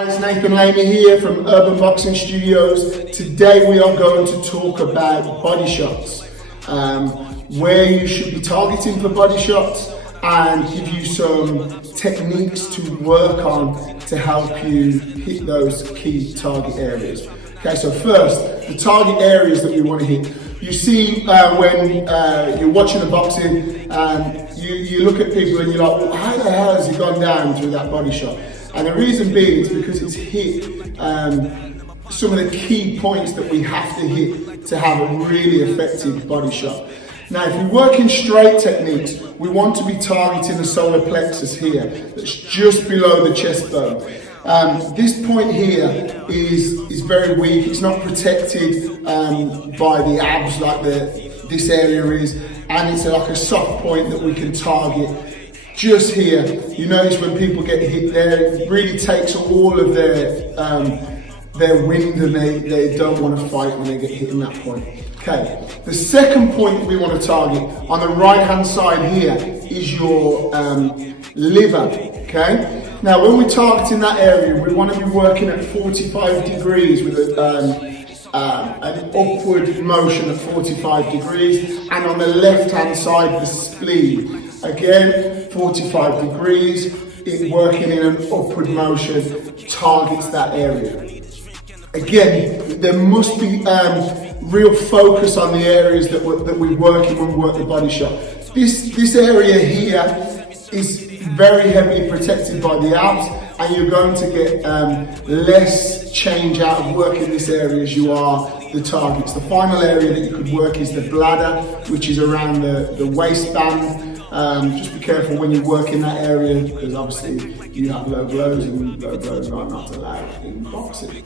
Hi, it's Nathan Lamey here from Urban Boxing Studios. Today we are going to talk about body shots, where you should be targeting for body shots, and give you some techniques to work on to help you hit those key target areas. Okay, so first, the target areas that we want to hit. You see when you're watching the boxing, you look at people and you're like, well, how the hell has he gone down through that body shot? And the reason being is because it's hit some of the key points that we have to hit to have a really effective body shot. Now, if we work in straight techniques, we want to be targeting the solar plexus here, that's just below the chest bone. This point here is very weak. It's not protected by the abs like this area is, and it's like a soft point that we can target just here. You notice when people get hit there, it really takes all of their wind, and they don't want to fight when they get hit in that point. Okay, the second point that we want to target on the right hand side here is your liver. Okay, now when we're targeting that area, we want to be working at 45 degrees with an upward motion of 45 degrees, and on the left hand side the spleen. Again, 45 degrees, working in an upward motion targets that area. Again, there must be real focus on the areas that we work in when we work the body shot. This area here is very heavily protected by the abs, and you're going to get less change out of working this area as you are the targets. The final area that you could work is the bladder, which is around the waistband. Just be careful when you work in that area, because obviously you have low blows, and low blows are not allowed in boxing.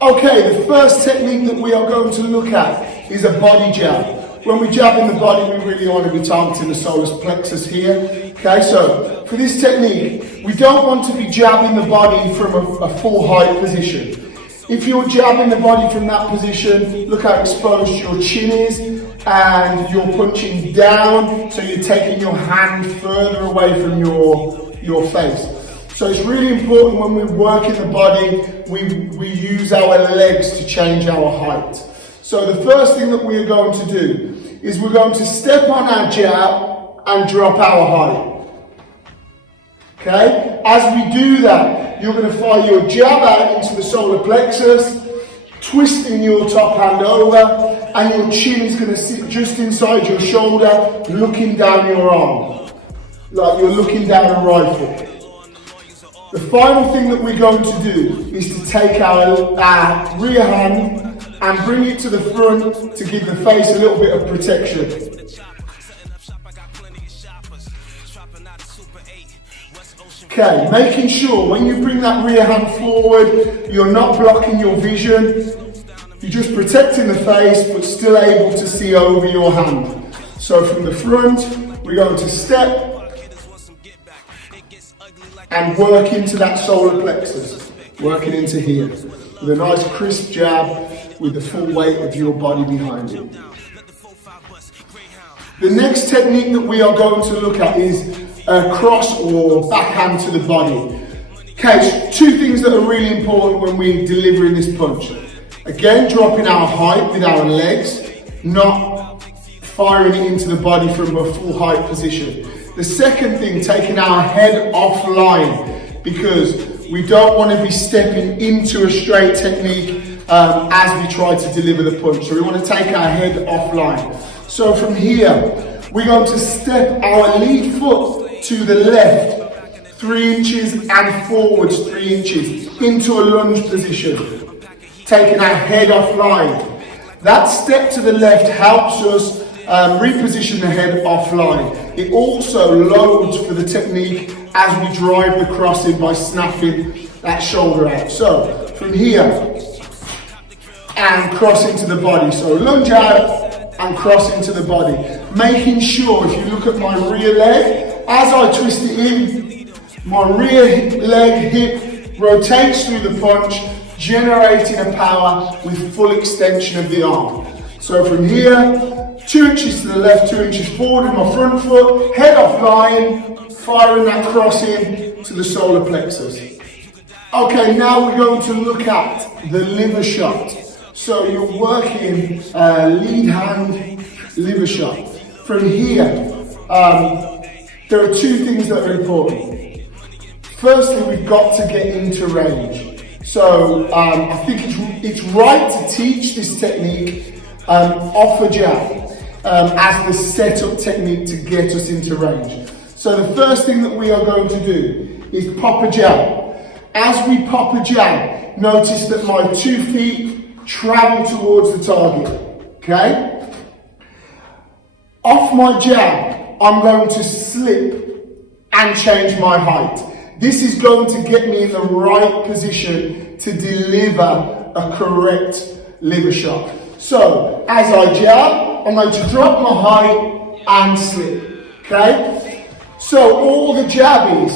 Okay, the first technique that we are going to look at is a body jab. When we jab in the body, we really want to be targeting the solar plexus here. Okay, so for this technique, we don't want to be jabbing the body from a full height position. If you're jabbing the body from that position, look how exposed your chin is, and you're punching down, so you're taking your hand further away from your face. So it's really important when we work in the body, we use our legs to change our height. So the first thing that we are going to do is we're going to step on our jab and drop our height. Okay? As we do that, you're going to fire your jab out into the solar plexus, twisting your top hand over, and your chin is going to sit just inside your shoulder, looking down your arm, like you're looking down a rifle. The final thing that we're going to do is to take our rear hand and bring it to the front to give the face a little bit of protection. Okay, making sure when you bring that rear hand forward, you're not blocking your vision. You're just protecting the face, but still able to see over your hand. So from the front, we're going to step and work into that solar plexus, working into here, with a nice crisp jab, with the full weight of your body behind it. The next technique that we are going to look at is a cross or backhand to the body. Okay, so two things that are really important when we're delivering this punch. Again, dropping our height with our legs, not firing it into the body from a full height position. The second thing, taking our head offline, because we don't want to be stepping into a straight technique as we try to deliver the punch. So we want to take our head offline. So from here, we're going to step our lead foot to the left 3 inches and forwards 3 inches into a lunge position, taking our head offline. That step to the left helps us reposition the head offline. It also loads for the technique as we drive the cross in by snapping that shoulder out. So from here and cross into the body. So lunge out and cross into the body. Making sure, if you look at my rear leg, as I twist it in, my rear leg hip rotates through the punch, generating a power with full extension of the arm. So from here, 2 inches to the left, 2 inches forward with my front foot, head offline, firing that cross in to the solar plexus. Okay, now we're going to look at the liver shot. So you're working lead hand liver shot. From here, there are two things that are important. Firstly, we've got to get into range. So I think it's right to teach this technique off a jab as the setup technique to get us into range. So the first thing that we are going to do is pop a jab. As we pop a jab, notice that my 2 feet travel towards the target, okay? Off my jab, I'm going to slip and change my height. This is going to get me in the right position to deliver a correct liver shot. So, as I jab, I'm going to drop my height and slip, okay? So all the jab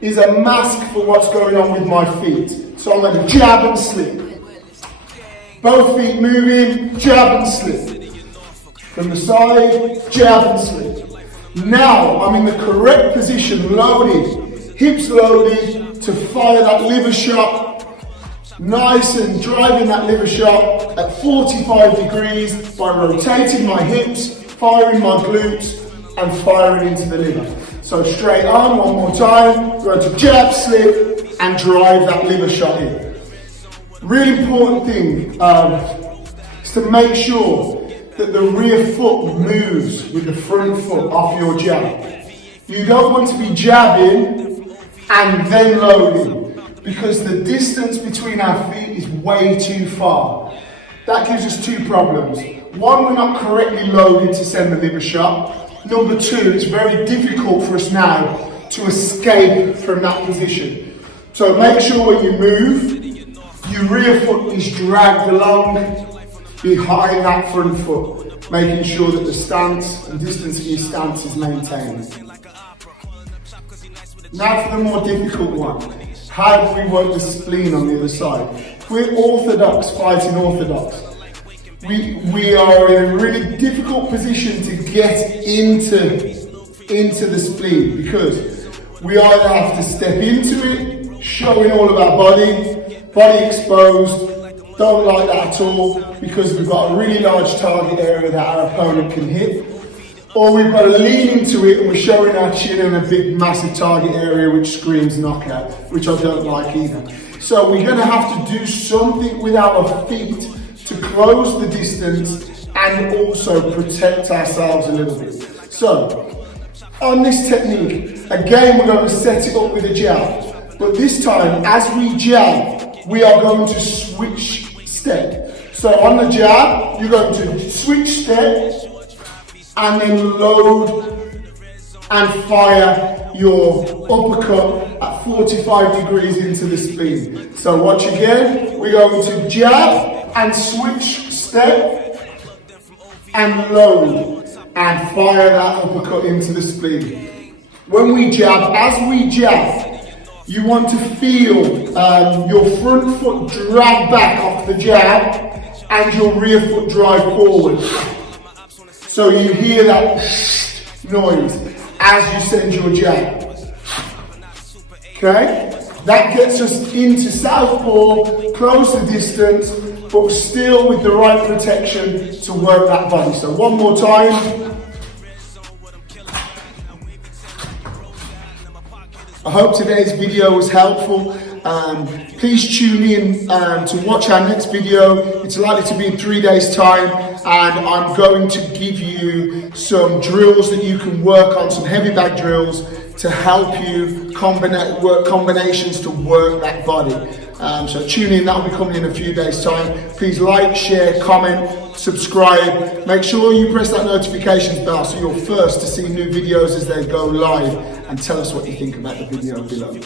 is a mask for what's going on with my feet. So I'm going to jab and slip. Both feet moving, jab and slip. From the side, jab and slip. Now I'm in the correct position, loaded, hips loaded, to fire that liver shot. Nice and driving that liver shot at 45 degrees by rotating my hips, firing my glutes, and firing into the liver. So straight on, one more time, going to jab, slip, and drive that liver shot in. Really important thing is to make sure that the rear foot moves with the front foot off your jab. You don't want to be jabbing and then loading, because the distance between our feet is way too far. That gives us two problems. One, we're not correctly loaded to send the liver shot. Number two, it's very difficult for us now to escape from that position. So make sure when you move, your rear foot is dragged along behind that front foot, making sure that the stance and distance of your stance is maintained. Now for the more difficult one. How do we work the spleen on the other side? If we're orthodox, fighting orthodox, we are in a really difficult position to get into the spleen, because we either have to step into it, showing all of our body exposed. Don't like that at all, because we've got a really large target area that our opponent can hit. Or we've got to lean into it and we're showing our chin in a big massive target area which screams knockout, which I don't like either. So we're going to have to do something with our feet to close the distance and also protect ourselves a little bit. So, on this technique, again we're going to set it up with a jab. But this time, as we jab, we are going to switch step. So on the jab, you're going to switch step and then load and fire your uppercut at 45 degrees into the spleen. So watch again, we're going to jab and switch step and load and fire that uppercut into the spleen. When we jab, as we jab, you want to feel your front foot drag back off the jab and your rear foot drive forward. So you hear that noise as you send your jab. Okay? That gets us into southpaw, close the distance, but still with the right protection to work that body. So one more time. I hope today's video was helpful. Please tune in to watch our next video. It's likely to be in 3 days' time, and I'm going to give you some drills that you can work on, some heavy bag drills to help you work combinations to work that body. So tune in, that will be coming in a few days' time. Please like, share, comment, subscribe. Make sure you press that notifications bell so you're first to see new videos as they go live, and tell us what you think about the video below.